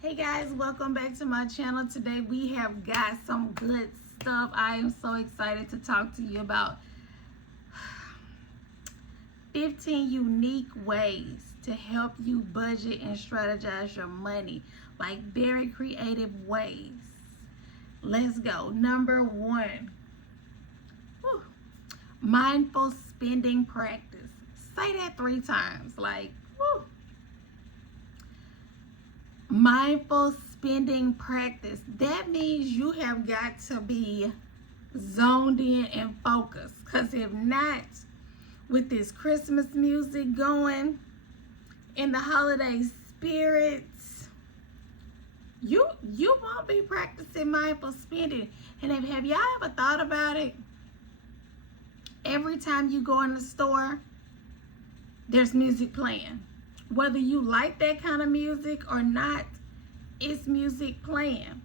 Hey guys, welcome back to my channel. Today we have got some good stuff. I am so excited to talk to you about 15 unique ways to help you budget and strategize your money, like very creative ways. Let's go. Number one, whew, mindful spending practice. Say that 3 times, like, whew. Mindful spending practice. That means you have got to be zoned in and focused. Because if not, with this Christmas music going in the holiday spirits, you won't be practicing mindful spending. And have y'all ever thought about it? Every time you go in the store, there's music playing. Whether you like that kind of music or not, it's music playing.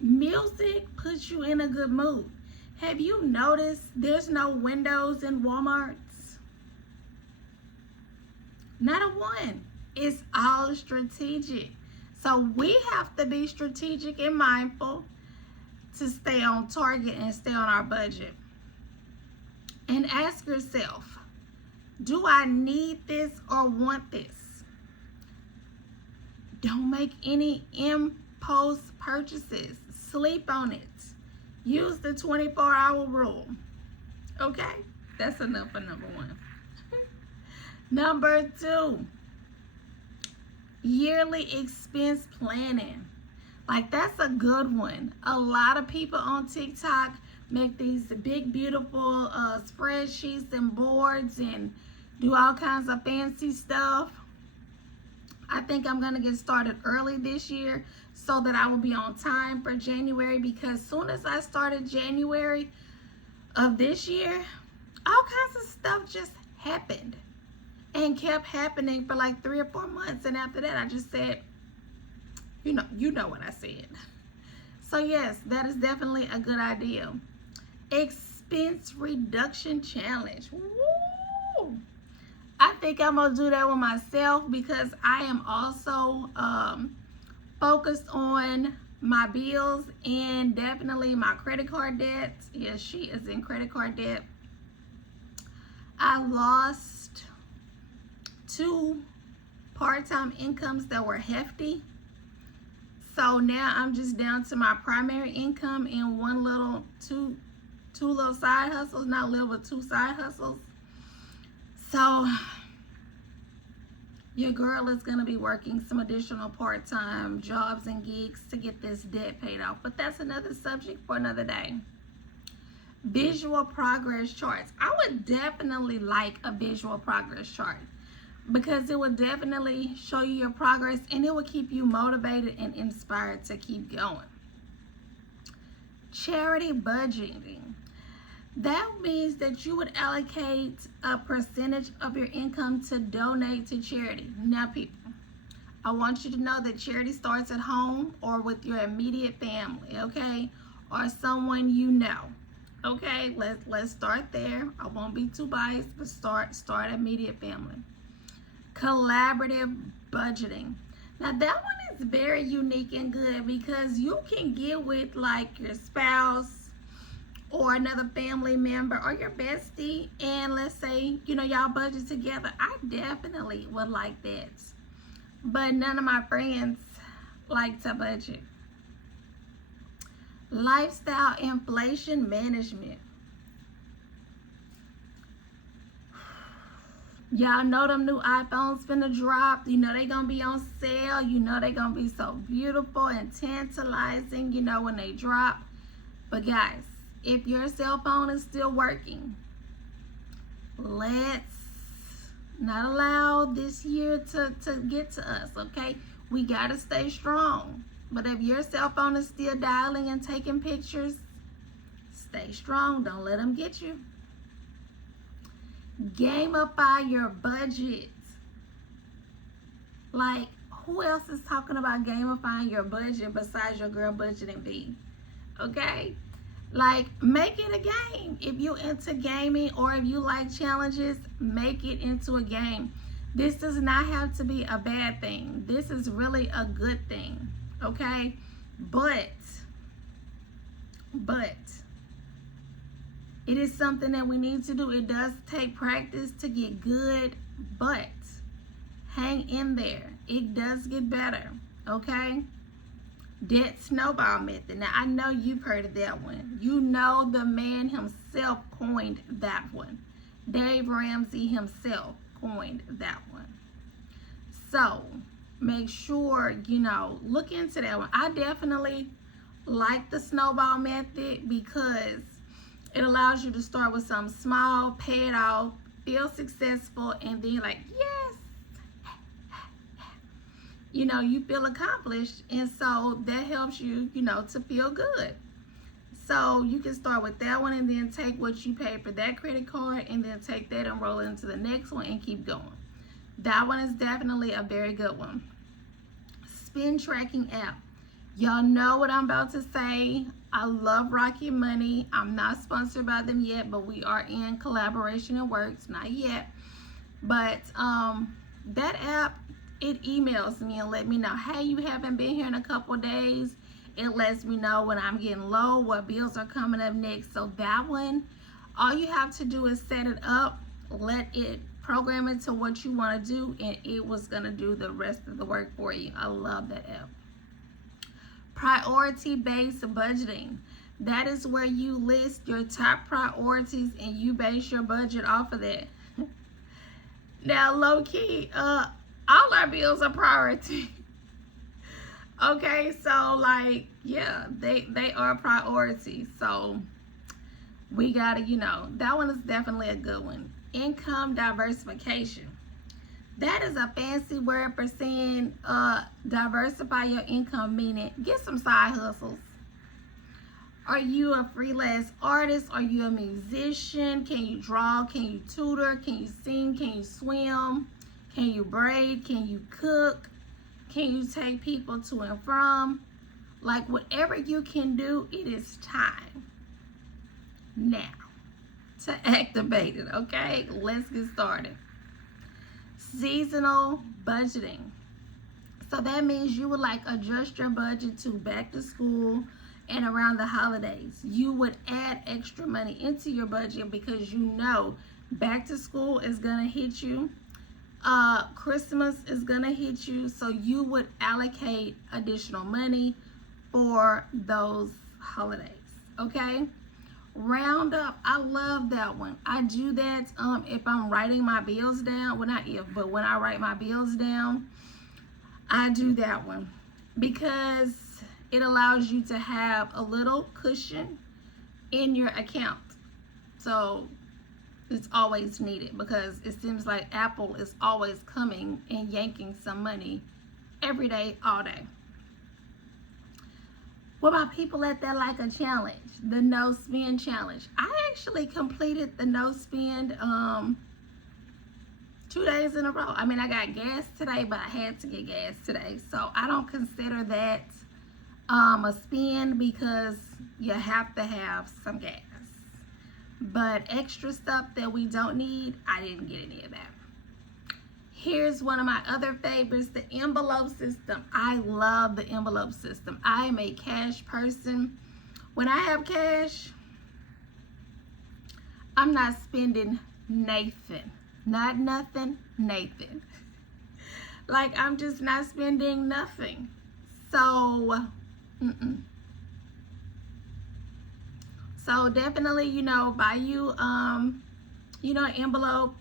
Music puts you in a good mood. Have you noticed there's no windows in Walmarts? Not a one. It's all strategic. So we have to be strategic and mindful to stay on target and stay on our budget. And ask yourself, do I need this or want this? Don't make any impulse purchases. Sleep on it. Use the 24-hour rule. Okay? That's enough for number one. Number two, yearly expense planning. Like, that's a good one. A lot of people on TikTok make these big, beautiful spreadsheets and boards and do all kinds of fancy stuff. I think I'm going to get started early this year so that I will be on time for January, because soon as I started January of this year, all kinds of stuff just happened and kept happening for like 3 or 4 months. And after that, I just said, you know what I said. So yes, that is definitely a good idea. Expense reduction challenge. Woo! I think I'm gonna do that with myself, because I am also focused on my bills and definitely my credit card debt. Yes, she is in credit card debt. I lost 2 part-time incomes that were hefty. So now I'm just down to my primary income and two little side hustles, not little, but 2 side hustles. So your girl is going to be working some additional part-time jobs and gigs to get this debt paid off. But that's another subject for another day. Visual progress charts. I would definitely like a visual progress chart, because it will definitely show you your progress and it will keep you motivated and inspired to keep going. Charity budgeting. That means that you would allocate a percentage of your income to donate to charity. Now, people, I want you to know that charity starts at home or with your immediate family, okay? Or someone you know. Okay, let's start there. I won't be too biased, but start immediate family. Collaborative budgeting. Now that one is very unique and good, because you can get with like your spouse or another family member or your bestie, and let's say y'all budget together. I definitely would like that, but none of my friends like to budget. Lifestyle inflation management. Y'all know them new iPhones finna drop. You know they gonna be on sale. You know they gonna be so beautiful and tantalizing, when they drop. But guys, if your cell phone is still working, let's not allow this year to get to us, okay? We gotta stay strong. But if your cell phone is still dialing and taking pictures, stay strong. Don't let them get you. Gamify your budget. Like, who else is talking about gamifying your budget besides your girl Budgeting Bee? Okay? Like, make it a game. If you're into gaming or if you like challenges, make it into a game. This does not have to be a bad thing. This is really a good thing, okay? But it is something that we need to do. It does take practice to get good, but hang in there. It does get better, okay? Debt snowball method. Now, I know you've heard of that one. You know the man himself coined that one. Dave Ramsey himself coined that one. So, make sure, look into that one. I definitely like the snowball method because it allows you to start with something small, pay it off, feel successful, and then like, yes, you feel accomplished. And so that helps you, to feel good. So you can start with that one and then take what you paid for that credit card and then take that and roll it into the next one and keep going. That one is definitely a very good one. Spend tracking app. Y'all know what I'm about to say. I love Rocket Money. I'm not sponsored by them yet, but we are in collaboration and works. Not yet. But that app, it emails me and let me know, hey, you haven't been here in a couple days. It lets me know when I'm getting low, what bills are coming up next. So that one, all you have to do is set it up, let it program it to what you want to do, and it was going to do the rest of the work for you. I love that app. Priority-based budgeting. That is where you list your top priorities and you base your budget off of that. Now, low-key, all our bills are priority. Okay, so like, yeah, they are priority. So we gotta, that one is definitely a good one. Income diversification. That is a fancy word for saying diversify your income, meaning get some side hustles. Are you a freelance artist? Are you a musician? Can you draw? Can you tutor? Can you sing? Can you swim? Can you braid? Can you cook? Can you take people to and from? Like, whatever you can do, it is time now to activate it, okay? Let's get started. Seasonal budgeting. So that means you would like adjust your budget to back to school and around the holidays. You would add extra money into your budget because you know back to school is gonna hit you. Christmas is gonna hit you, so you would allocate additional money for those holidays, okay? Round up. I love that one. I do that if I'm writing my bills down. Well, not if, but when I write my bills down, I do that one because it allows you to have a little cushion in your account. So it's always needed because it seems like Apple is always coming and yanking some money every day, all day. What about people that like a challenge? The no spend challenge. I actually completed the no spend 2 days in a row. I mean, I got gas today, but I had to get gas today. So I don't consider that a spend because you have to have some gas. But extra stuff that we don't need, I didn't get any of that. Here's one of my other favorites, the envelope system. I love the envelope system. I am a cash person. When I have cash, I'm not spending Nathan. Not nothing, Nathan. Like, I'm just not spending nothing. So, So definitely, buy you, an envelope.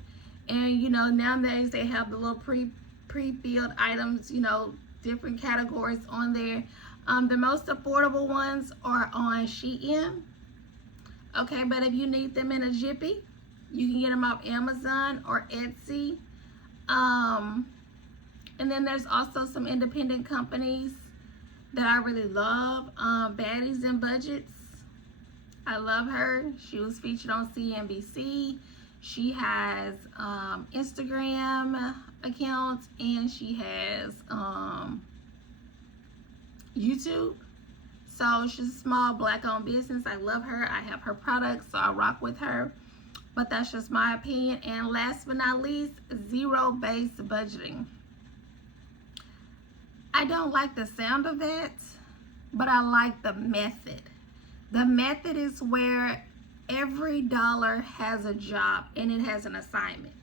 And, nowadays they have the little pre-filled items, different categories on there. The most affordable ones are on Shein. Okay, but if you need them in a jiffy, you can get them off Amazon or Etsy. And then there's also some independent companies that I really love. Baddies and Budgets. I love her. She was featured on CNBC. She has Instagram accounts and she has YouTube. So she's a small black-owned business. I love her. I have her products, so I rock with her. but that's just my opinion. And last but not least, zero-based budgeting. I don't like the sound of that, but I like the method. The method is where every dollar has a job and it has an assignment.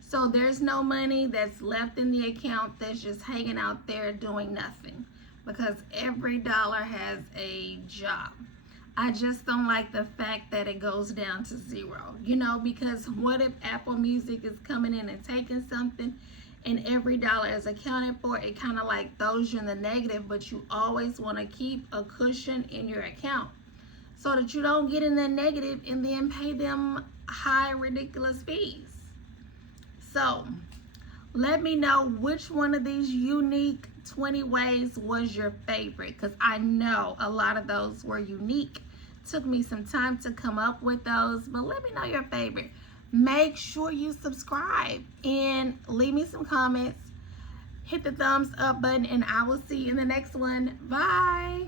So there's no money that's left in the account that's just hanging out there doing nothing, because every dollar has a job. I just don't like the fact that it goes down to zero, you know, because what if Apple Music is coming in and taking something and every dollar is accounted for? It kind of like throws you in the negative, but you always want to keep a cushion in your account so that you don't get in the negative and then pay them high, ridiculous fees. So let me know which one of these unique 20 ways was your favorite, because I know a lot of those were unique. Took me some time to come up with those, but let me know your favorite. Make sure you subscribe and leave me some comments. Hit the thumbs up button, and I will see you in the next one. Bye.